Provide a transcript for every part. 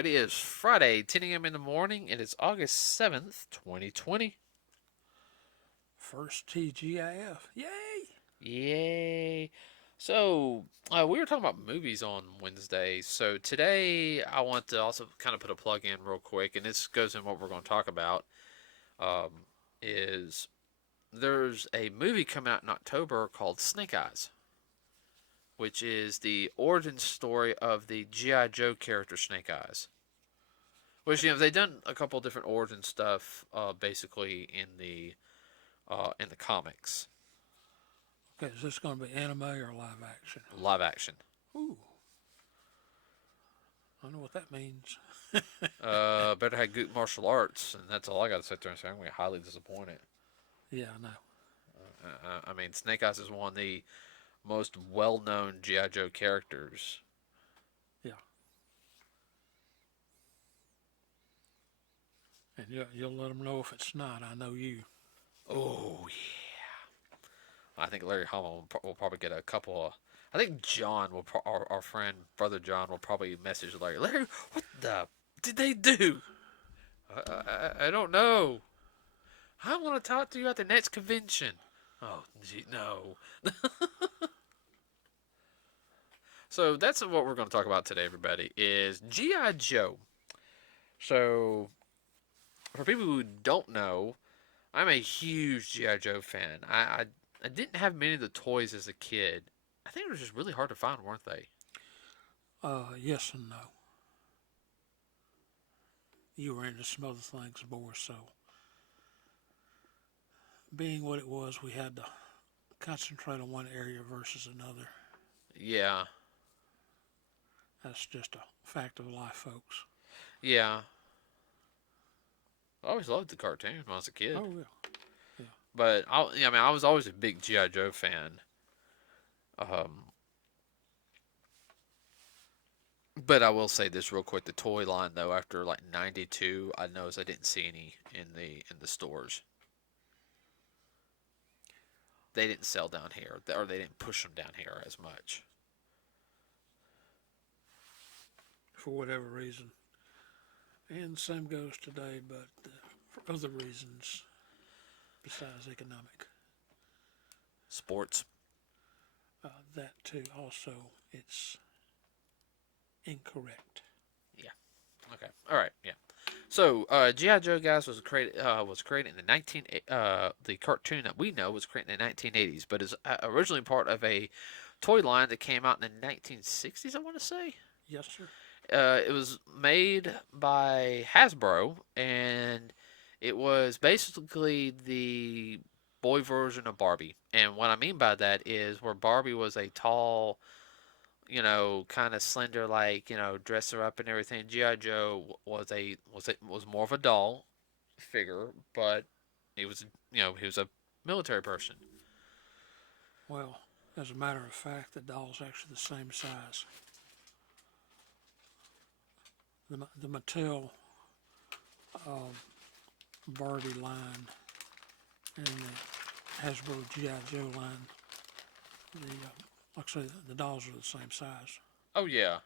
It is Friday, 10 a.m. in the morning. It is August 7th, 2020. First TGIF. Yay! Yay! So, we were talking about movies on Wednesday. So, today I want to also kind of put a plug in real quick, and this goes in what we're going to talk about. Is there's a movie coming out in October called Snake Eyes, which is the origin story of the G.I. Joe character Snake Eyes. Which, they've done a couple of different origin stuff, basically in the comics. Okay, is this going to be anime or live action? Live action. Ooh. I know what that means. Better have good martial arts, and that's all I got to sit there and say. I'm going to be highly disappointed. Yeah, I know. I mean, Snake Eyes is one of the most well-known G.I. Joe characters. Yeah. And you'll let them know if it's not. I know you. Oh, yeah. I think Larry Hama will probably get a couple of... I think John will... Our friend, Brother John, will probably message Larry. Larry, what the did they do? I don't know. I want to talk to you at the next convention. Oh, gee, no. So that's what we're going to talk about today, everybody, is G.I. Joe. So, for people who don't know, I'm a huge G.I. Joe fan. I didn't have many of the toys as a kid. I think it was just really hard to find, weren't they? Yes and no. You were into some other things more, so being what it was, we had to concentrate on one area versus another. Yeah. That's just a fact of life, folks. Yeah. I always loved the cartoons when I was a kid. Oh, yeah. Yeah. But, I was always a big G.I. Joe fan. But I will say this real quick: the toy line, though, after like '92, I noticed I didn't see any in the stores. They didn't sell down here, or they didn't push them down here as much. For whatever reason. And same goes today, but for other reasons besides economic. Sports. That too. Also, it's incorrect. Yeah. Okay. All right. Yeah. So, G.I. Joe, guys, was created in the cartoon that we know was created in the 1980s, but is originally part of a toy line that came out in the 1960s. I want to say. Yes, sir. It was made by Hasbro, and it was basically the boy version of Barbie. And what I mean by that is where Barbie was a tall, kind of slender, like, dress her up and everything. G.I. Joe was more of a doll figure, but he was a military person. Well, as a matter of fact, the doll's actually the same size. The Mattel Barbie line and the Hasbro G.I. Joe line, like I say, the dolls are the same size. Oh, yeah.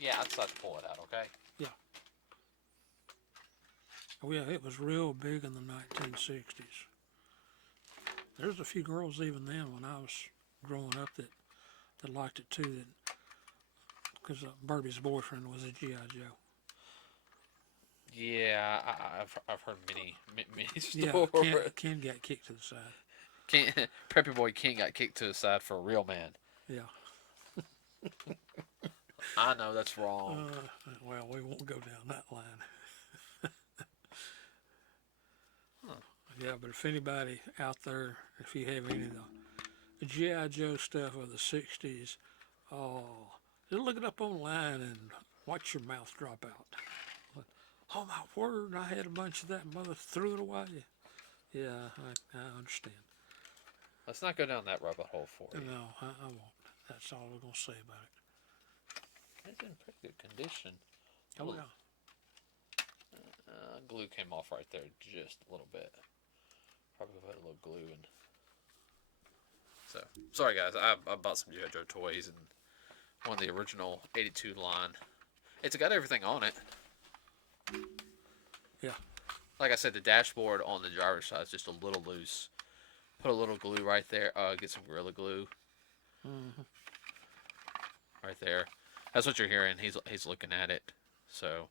Yeah, I'd start to pull it out, okay? Yeah. Oh, yeah, it was real big in the 1960s. There's a few girls even then when I was growing up that liked it too, because Barbie's boyfriend was a G.I. Joe. Yeah, I've heard many Yeah, stories. Ken got kicked to the side. Preppy Boy King got kicked to the side for a real man. Yeah. I know that's wrong. Well, we won't go down that line. Huh. Yeah, but if anybody out there, if you have any of the G.I. Joe stuff of the 60s, just look it up online and watch your mouth drop out. Oh, my word, I had a bunch of that and mother threw it away. Yeah, I understand. Let's not go down that rabbit hole for you. No, I won't. That's all we're going to say about it. It's in pretty good condition. Oh, yeah. Glue came off right there just a little bit. Probably put a little glue in. So, sorry guys, I bought some G.I. Joe toys and one of the original 82 line. It's got everything on it. Yeah. Like I said, the dashboard on the driver's side is just a little loose. Put a little glue right there. Get some Gorilla Glue Mm-hmm. right there. That's what you're hearing. He's looking at it. So,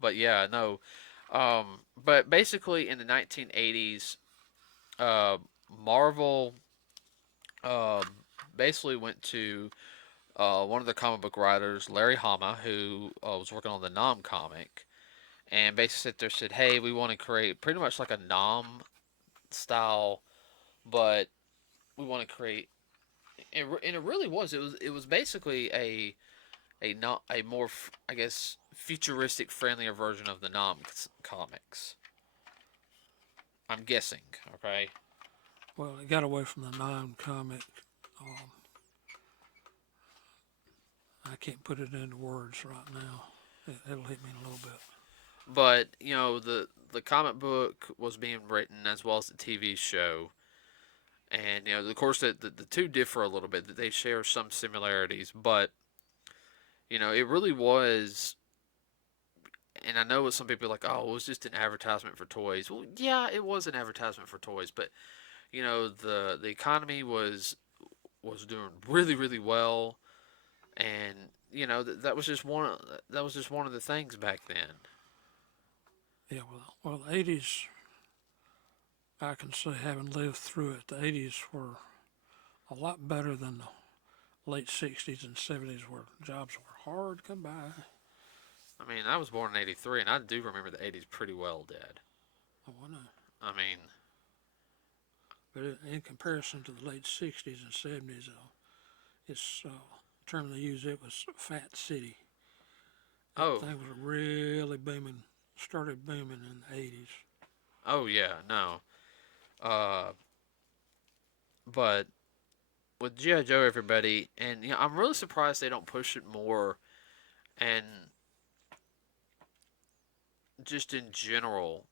but yeah, no. But basically, in the 1980s, uh, Marvel um, basically went to one of the comic book writers, Larry Hama, who was working on the Nom comic, and basically sit there said, "Hey, we want to create pretty much like a Nom style, but we want to create." And it really was. It was basically a not a more I guess futuristic, friendlier version of the Nom comics. I'm guessing. Okay. Well, it got away from the non-comic. Um, I can't put it into words right now. It'll hit me in a little bit. But the comic book was being written as well as the TV show, and of course the two differ a little bit. They share some similarities, but it really was. And I know what some people are like, oh, it was just an advertisement for toys. Well, yeah, it was an advertisement for toys, but the economy was doing really really well, and that was just one of the things back then. Yeah, well, the 80s, I can say, having lived through it, the 80s were a lot better than the late 60s and 70s where jobs were hard to come by. I mean, I was born in '83, and I do remember the '80s pretty well, Dad. Oh, I know. I mean, But in comparison to the late 60s and 70s, it's term they use, it was Fat City. That oh, thing was really booming, started booming in the 80s. oh yeah, no. Uh, but with G.I. Joe, everybody, and I'm really surprised they don't push it more, and just in general.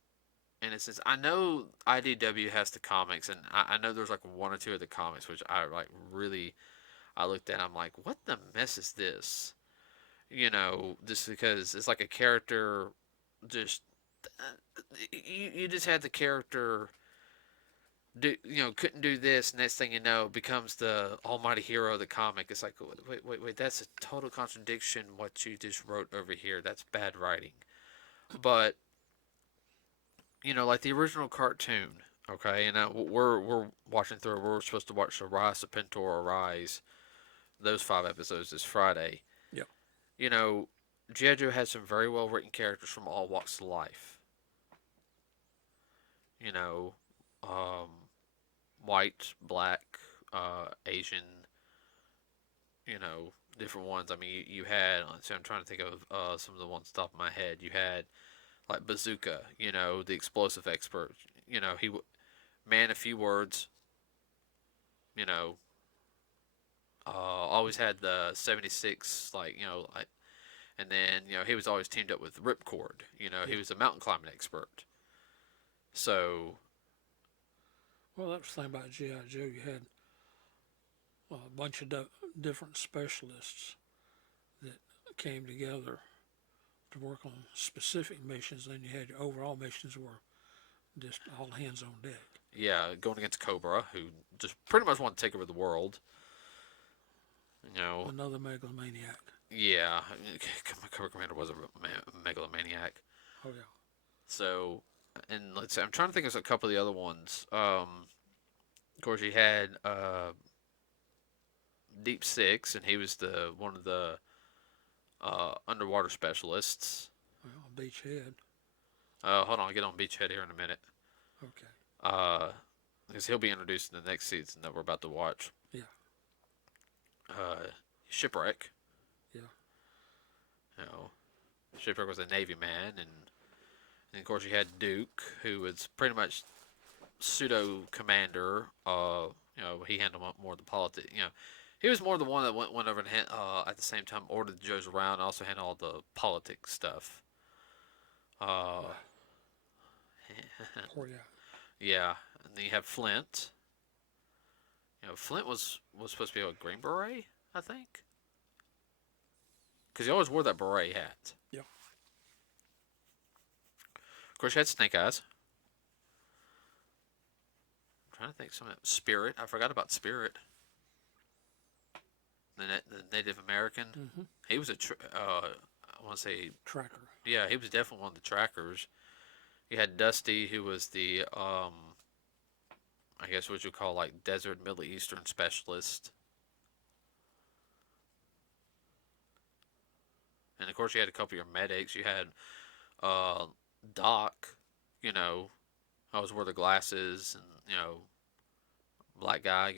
In a sense, I know IDW has the comics, and I know there's like one or two of the comics which I like really. I looked at, I'm like, what the mess is this? Just because it's like a character, just you just had the character do couldn't do this. Next thing you know, becomes the almighty hero of the comic. It's like, wait, that's a total contradiction. What you just wrote over here, that's bad writing. But like the original cartoon, okay, and we're watching through. We're supposed to watch the Rise of Pentor Arise. Those 5 episodes this Friday. Yep. You know, G.I. Joe has some very well written characters from all walks of life. You know, um, white, black, Asian, different ones. I mean, you had, so I'm trying to think of some of the ones off the top of my head. You had, like, Bazooka, the explosive expert. He, man, a few words, you know, always had the 76, like, and then, he was always teamed up with Ripcord. He Yeah. was a mountain climbing expert. So, Well, that was the thing about G.I. Joe. You had a bunch of different specialists that came together to work on specific missions. Then you had your overall missions were just all hands on deck. yeah, going against Cobra, who just pretty much wanted to take over the world. Another megalomaniac. Yeah, Cobra Commander was a megalomaniac. Oh yeah. So, and let's see, I'm trying to think of a couple of the other ones. Of course, you had Deep Six, and he was the one of the underwater specialists. Well, Beachhead. Hold on, I'll get on Beachhead here in a minute. Okay. Because he'll be introduced in the next season that we're about to watch. Yeah. Shipwreck. Yeah. Shipwreck was a Navy man, and of course you had Duke, who was pretty much pseudo commander. He handled more of the politics. He was more the one that went over and at the same time ordered the Joes around, and also handled all the politics stuff. Uh, Oh yeah. yeah, and then you have Flint. Flint was supposed to be a Green Beret. I think. Because he always wore that beret hat. Yeah. Of course, he had snake eyes. I'm trying to think some Spirit. I forgot about Spirit. The Native American. Mm-hmm. He was I want to say, Tracker. yeah, he was definitely one of the trackers. You had Dusty, who was the I guess what you call like desert Middle Eastern specialist. And of course, you had a couple of your medics. You had uh, Doc, you know, always wore the glasses, and black guy,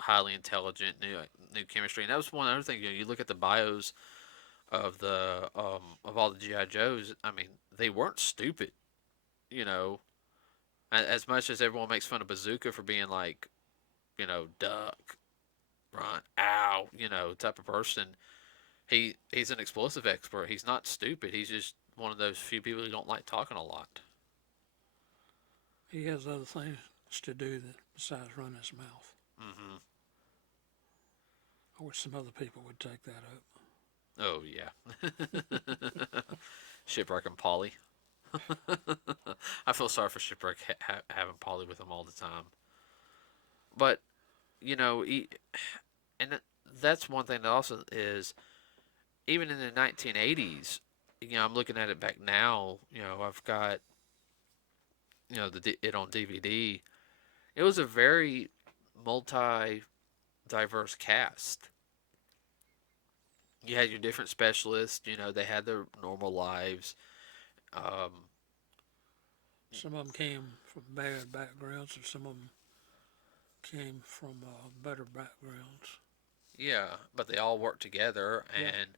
highly intelligent, new chemistry. And that was one other thing. You look at the bios of the of all the GI Joes. I mean, they weren't stupid. You know, as much as everyone makes fun of Bazooka for being like, duck, run, ow, type of person. He's an explosive expert. He's not stupid. He's just one of those few people who don't like talking a lot. He has other things to do besides run his mouth. Mm-hmm. I wish some other people would take that up. Oh yeah. Shipwreck and Polly. I feel sorry for Shipwreck having Polly with him all the time. But and that's one thing that also is even in the 1980s. I'm looking at it back now. I've got it on DVD. It was a very multi diverse cast. You had your different specialists. They had their normal lives. Um, Some of them came from bad backgrounds, and some of them came from better backgrounds. yeah, but they all worked together, Yeah. and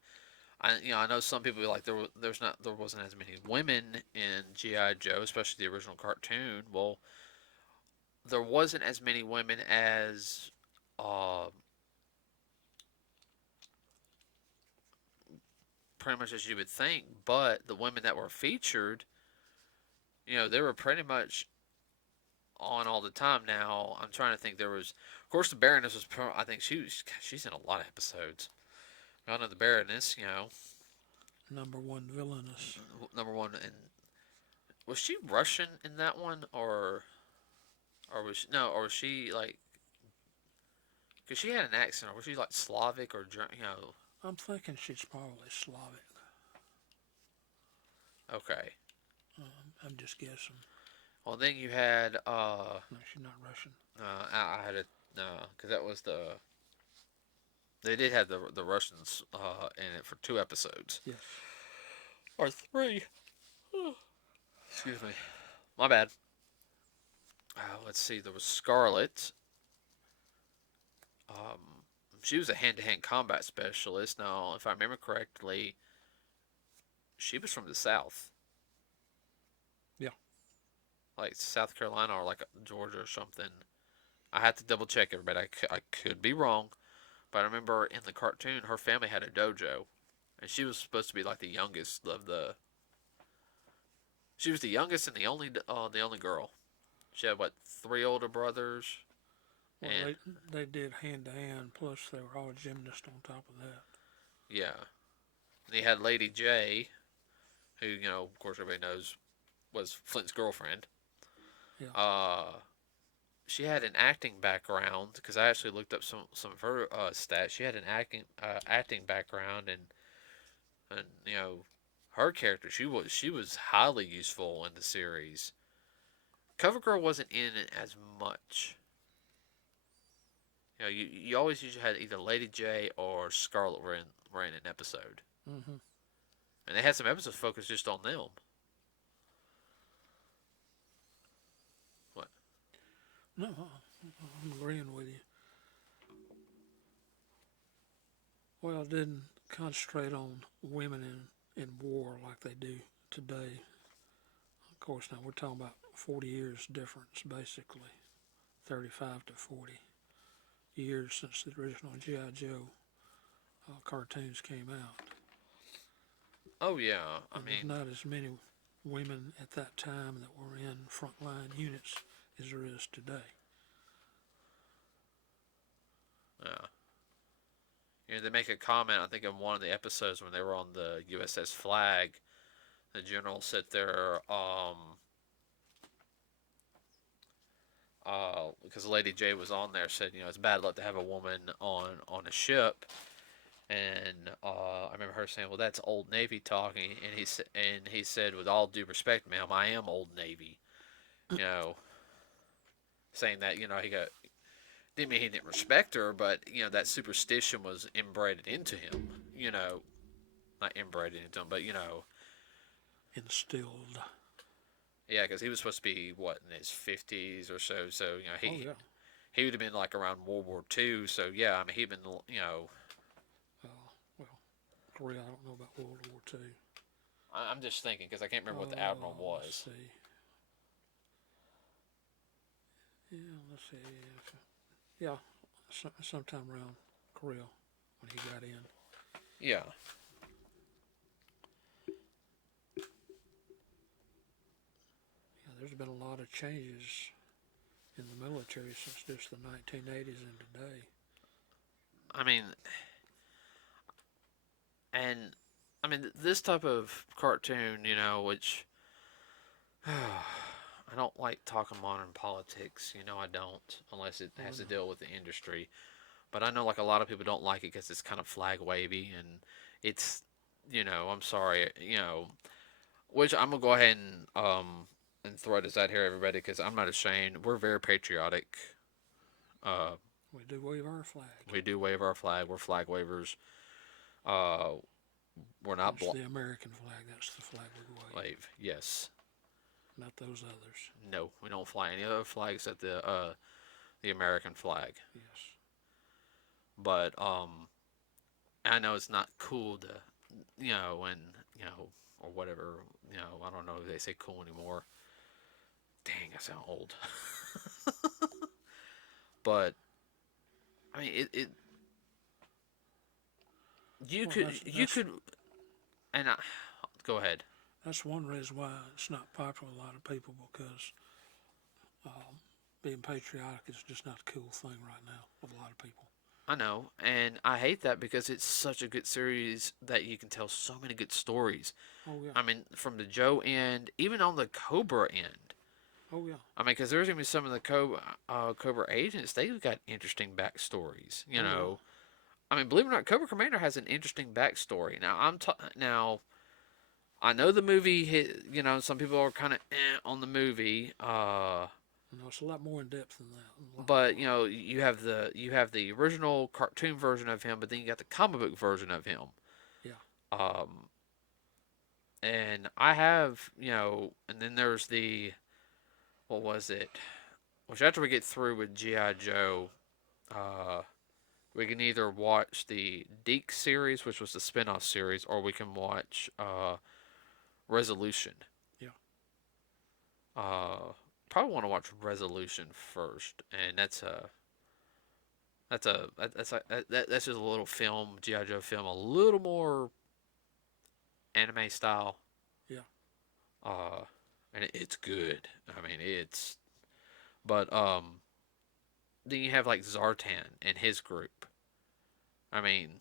I know some people like there wasn't as many women in GI Joe, especially the original cartoon. Well, there wasn't as many women as uh, pretty much as you would think, but the women that were featured, they were pretty much on all the time. Now I'm trying to think. There was, of course, the Baroness was. I think she's in a lot of episodes. I know the Baroness. Number one villainous. Number one, and was she Russian in that one, or was she, no, or was she like? Because she had an accent, or was she like Slavic or I'm thinking she's probably Slavic. Okay. I'm just guessing. Well, then you had No, she's not Russian. I had a no, because that was they did have the Russians in it for 2 episodes. Yes. Or 3. Excuse me. My bad. Let's see. There was Scarlet. She was a hand-to-hand combat specialist. Now, if I remember correctly, she was from the South. Yeah. Like South Carolina or like Georgia or something. I had to double check everybody. I could be wrong, but I remember in the cartoon her family had a dojo, and she was supposed to be like the youngest of the. She was the youngest and the only girl. She had what 3 older brothers. Well, and they did hand to hand. Plus, they were all gymnasts on top of that. yeah, and he had Lady J, who of course everybody knows was Flint's girlfriend. Yeah. She had an acting background because I actually looked up some of her stats. She had an acting background, and her character she was highly useful in the series. CoverGirl wasn't in it as much. You always usually had either Lady J or Scarlet were in an episode, Mm-hmm. and they had some episodes focused just on them. What? No, I'm agreeing with you. Well, I didn't concentrate on women in war like they do today. Of course, now we're talking about 40 years difference, basically. 35 to 40 years since the original G.I. Joe cartoons came out. Oh yeah, There's not as many women at that time that were in frontline units as there is today. yeah. they make a comment. I think in one of the episodes when they were on the USS Flag, the general sit there, because Lady J was on there, said, it's bad luck to have a woman on a ship, and I remember her saying, "Well, that's Old Navy talking," and he said, "With all due respect, ma'am, I am Old Navy," you know, saying that he got didn't mean he didn't respect her, but that superstition was inbred into him, not inbred into him, but Instilled. yeah, because he was supposed to be what in his 50s or so, so Oh yeah. he would have been like around World War II, so yeah, I mean he'd been Well, Korea. I don't know about World War II. I'm just thinking because I can't remember what the admiral Let's was. see. Yeah, let's see. Yeah, sometime around Korea when he got in. Yeah, Yeah, there's been a lot of changes in the military since just the 1980s and today. I mean, and I mean this type of cartoon, which I don't like talking modern politics. I don't unless it Oh has to no. deal with the industry. But I know like a lot of people don't like it because it's kind of flag wavy and it's I'm sorry which I'm gonna go ahead and throw this out here everybody because I'm not ashamed. We're very patriotic. Uh, We do wave our flag. we do wave our flag. We're flag wavers. Uh, we're not It's the American flag. That's the flag we wave. wave. Yes. Not those others. No, we don't fly any other flags at the American flag. Yes. But I know it's not cool to and or whatever I don't know if they say cool anymore. Dang, I sound old. But I mean it you Well, could you could and go ahead. that's one reason why it's not popular with a lot of people because um, being patriotic is just not a cool thing right now with a lot of people. I know, and I hate that because it's such a good series that you can tell so many good stories. Oh yeah. I mean, from the Joe end, even on the Cobra end. Oh yeah. I mean, because there's gonna be some of the Cobra agents. They've got interesting backstories. Oh yeah. I mean, believe it or not, Cobra Commander has an interesting backstory. Now, now. I know the movie hit. Some people are kind of on the movie. No, it's a lot more in depth than that. But you have the original cartoon version of him, but then you got the comic book version of him. Yeah. Um, and I have and then there's the what was it? Which after we get through with G.I. Joe, uh, we can either watch the Deke series, which was the spin-off series, or we can watch Resolution. Yeah. Probably want to watch Resolution first, and that's just a little film, GI Joe film, a little more anime style. Yeah. Uh, and it's good. I mean, but then you have like Zartan and his group. I mean,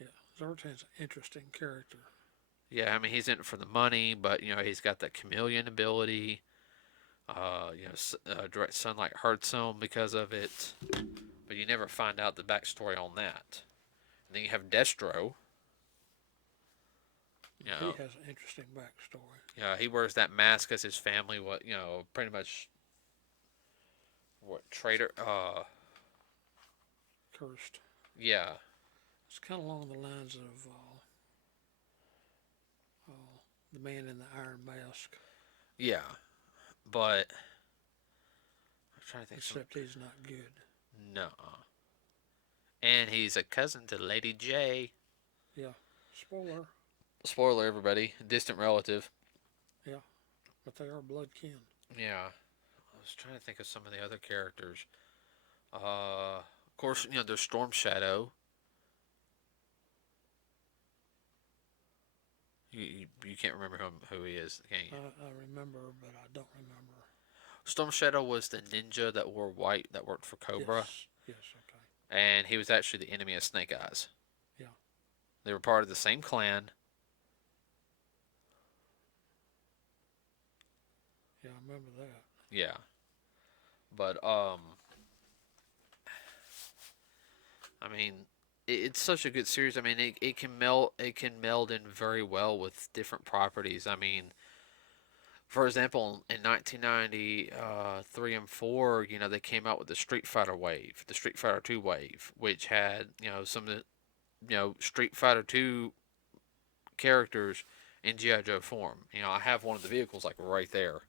Yeah. Zartan's an interesting character. yeah, I mean he's in it for the money, but he's got that chameleon ability. Direct sunlight hurts him because of it, but you never find out the backstory on that. And then you have Destro. He has an interesting backstory. Yeah, he wears that mask because his family, pretty much, what traitor? Cursed. Yeah, It's kind of along the lines of the man in the iron mask. yeah, but I'm trying to think. Except he's not good. No, and he's a cousin to Lady J. Yeah. Spoiler. Spoiler, everybody, distant relative. Yeah. But they are blood kin. Yeah, I was trying to think of some of the other characters. Of course, there's Storm Shadow. You can't remember who he is, can you? I remember, but I don't remember. Storm Shadow was the ninja that wore white that worked for Cobra, Yes. Yes. Okay. and he was actually the enemy of Snake Eyes. Yeah. They were part of the same clan. Yeah, I remember that. Yeah, but I mean, it's such a good series. I mean, it can meld in very well with different properties. I mean, for example, in 1993 and 4, they came out with the Street Fighter wave, the Street Fighter 2 wave, which had, some of the, Street Fighter 2 characters in G.I. Joe form. I have one of the vehicles like right there.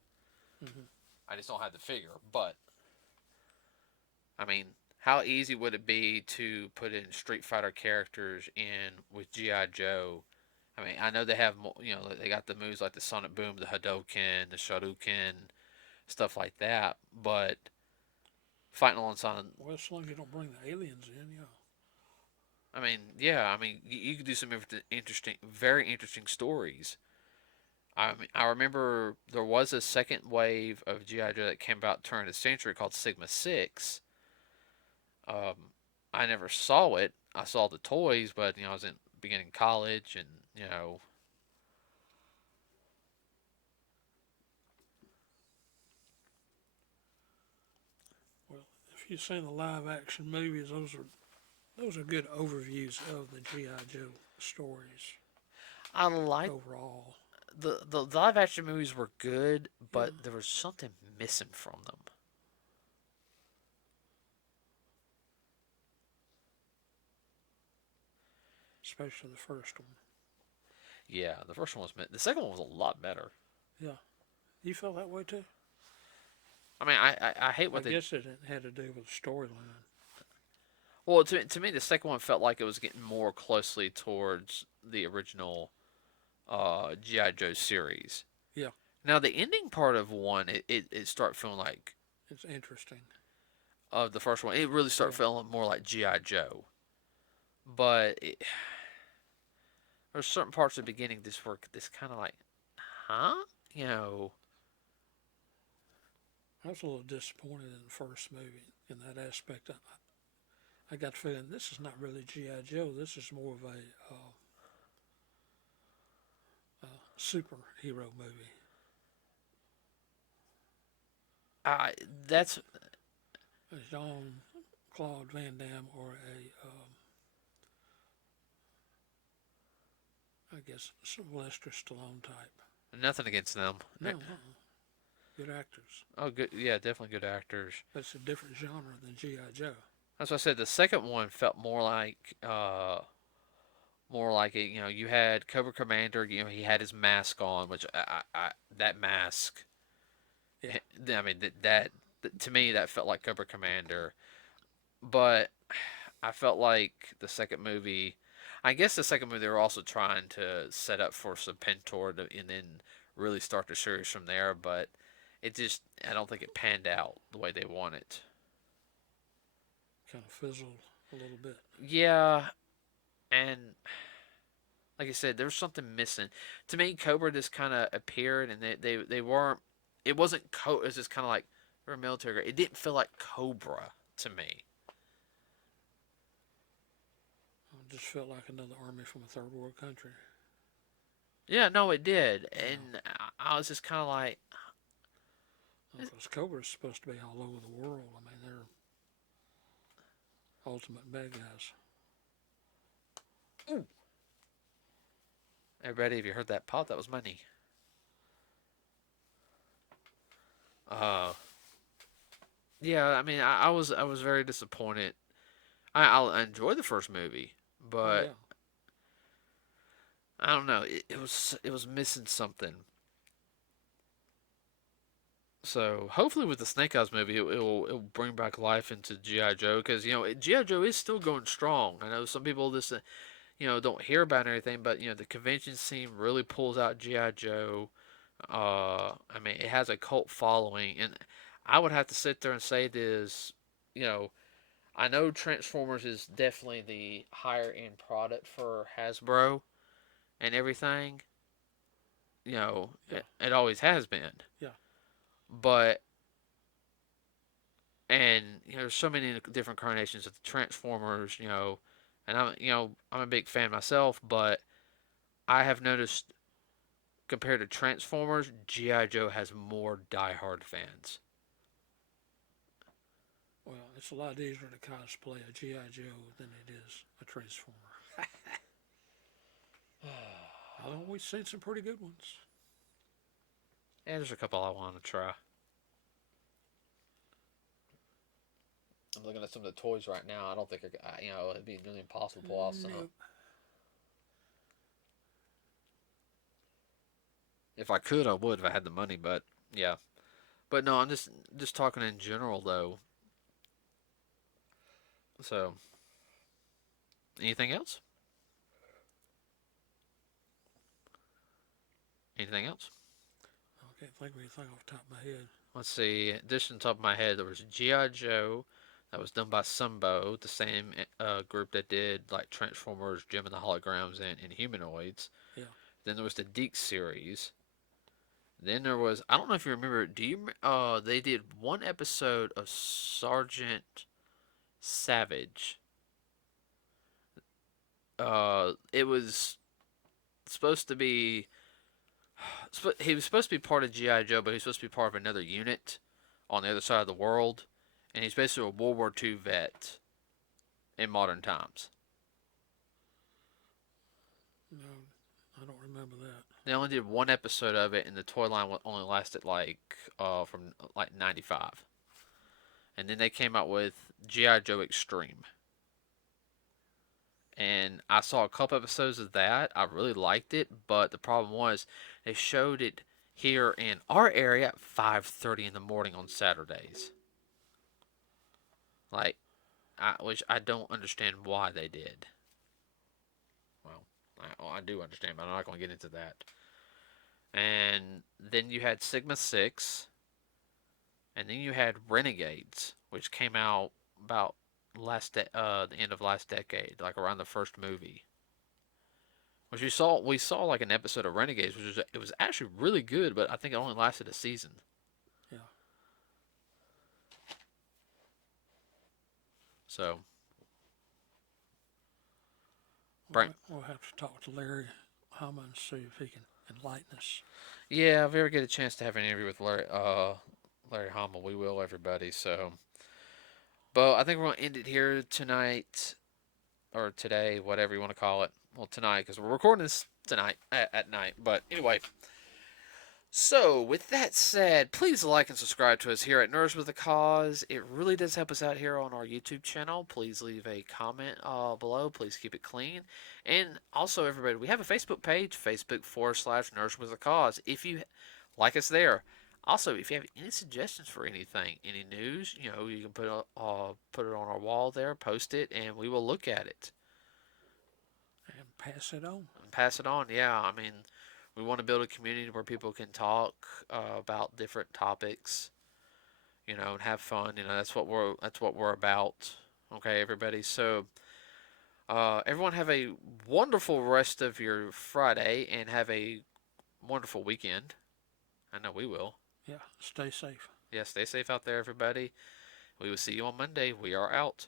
Hmm. I just don't have the figure. But, I mean, how easy would it be to put in Street Fighter characters in with G.I. Joe? I mean, I know they have, they got the moves like the Sonic Boom, the Hadoken, the Shoryuken, stuff like that. But fighting alongside, Well, as long as you don't bring the aliens in, yeah. I mean, yeah, I mean, you could do some interesting, very interesting stories. I mean, I remember there was a second wave of GI Joe that came about during the century called Sigma Six. Um, I never saw it. I saw the toys, but I was in beginning college, and Well, if you've seen the live action movies, those are good overviews of the GI Joe stories I like overall. the live action movies were good, Yeah, but there was something missing from them. especially the first one. Yeah, the first one was. The second one was a lot better. Yeah, you felt that way too. I mean, I hate I what they. guess it had to do with the storyline. Well, to me, the second one felt like it was getting more closely towards the original GI Joe series. Yeah, Now, the ending part of one, it started feeling like it's interesting. of the first one. It really started Yeah, feeling more like GI Joe. But there's certain parts of the beginning this were this kind of like, huh? You know, I was a little disappointed in the first movie in that aspect. I got the feeling this is not really GI Joe. This is more of a superhero movie. I that's A Jean Claude Van Damme or I guess Sylvester Stallone type. nothing against them. No, good actors, Oh, good. Yeah, definitely good actors. but it's a different genre than GI Joe. As I said, the second one felt more like it. You had Cobra Commander. He had his mask on, which that mask. Yeah, I mean that to me that felt like Cobra Commander, but I felt like the second movie. I guess the second movie they were also trying to set up for Serpentor and then really start the series from there, but I don't think it panned out the way they wanted. kind of fizzled a little bit. Yeah, and like I said, there was something missing. To me, Cobra just kind of appeared, and they weren't. It wasn't. It was just kind of like we're a military. It didn't feel like Cobra to me. It just felt like another army from a third world country. Yeah, no, it did, Yeah, and I was just kind of like, because Cobra is supposed to be all over the world. I mean, they're ultimate bad guys. ooh. Everybody, have you heard that pop? That was my knee. Uh, yeah, I mean, I was very disappointed. I enjoyed the first movie, Oh but yeah, I don't know. It was missing something. So hopefully with the Snake Eyes movie, it'll bring back life into GI Joe because GI Joe is still going strong. I know some people just don't hear about anything, but the convention scene really pulls out GI Joe. I mean, it has a cult following, and I would have to sit there and say this. You know, I know Transformers is definitely the higher end product for Hasbro and everything. yeah, It always has been. yeah. But and there's so many different incarnations of the Transformers. And I'm a big fan myself, but I have noticed compared to Transformers, G.I. Joe has more diehard fans. Well, it's a lot easier to cosplay a G.I. Joe than it is a Transformer. Although we've seen some pretty good ones. And there's a couple I want to try. I'm looking at some of the toys right now. I don't think it'd be nearly impossible to pull off some. Nope. If I could, I would if I had the money. But yeah, but no, I'm just talking in general though. So, anything else? Anything else? I can't think of anything off the top of my head. Let's see. Just on top of my head, there was G.I. Joe. That was done by Sunbow, the same group that did like Transformers, Jim and the Holograms, and Humanoids. Yeah. Then there was the Deke series. Then there was, I don't know if you remember. Do you? They did one episode of Sergeant Savage. It was supposed to be. He was supposed to be part of GI Joe, but he was supposed to be part of another unit on the other side of the world, and he's basically a World War II vet in modern times. No, I don't remember that. They only did one episode of it, and the toy line only lasted from like '95, and then they came out with GI Joe Extreme. And I saw a couple episodes of that. I really liked it, but the problem was they showed it here in our area at 5:30 in the morning on Saturdays. Like, which I don't understand why they did. Well, I do understand, but I'm not going to get into that. And then you had Sigma 6, and then you had Renegades, which came out about the end of last decade, like around the first movie. Which we saw like an episode of Renegades, it was actually really good, but I think it only lasted a season. Yeah. So, We'll, Brian, we'll have to talk to Larry Hama and see if he can enlighten us. yeah, if we ever get a chance to have an interview with Larry Hama, we will, everybody. So, but I think we're gonna end it here tonight or today, whatever you want to call it. Well, tonight because we're recording this tonight at night. But anyway, so, with that said, please like and subscribe to us here at Nerds with a Cause. It really does help us out here on our YouTube channel. Please leave a comment below. Please keep it clean. And also, everybody, we have a Facebook page, Facebook.com/Nerds with a Cause. If you like us there. Also, if you have any suggestions for anything, any news, you can put it on our wall there, post it, and we will look at it. And pass it on. And pass it on, yeah. I mean, we want to build a community where people can talk about different topics, and have fun. That's what we're about. Okay, everybody. So, everyone have a wonderful rest of your Friday and have a wonderful weekend. I know we will. Yeah. Stay safe. Yeah, stay safe out there, everybody. We will see you on Monday. We are out.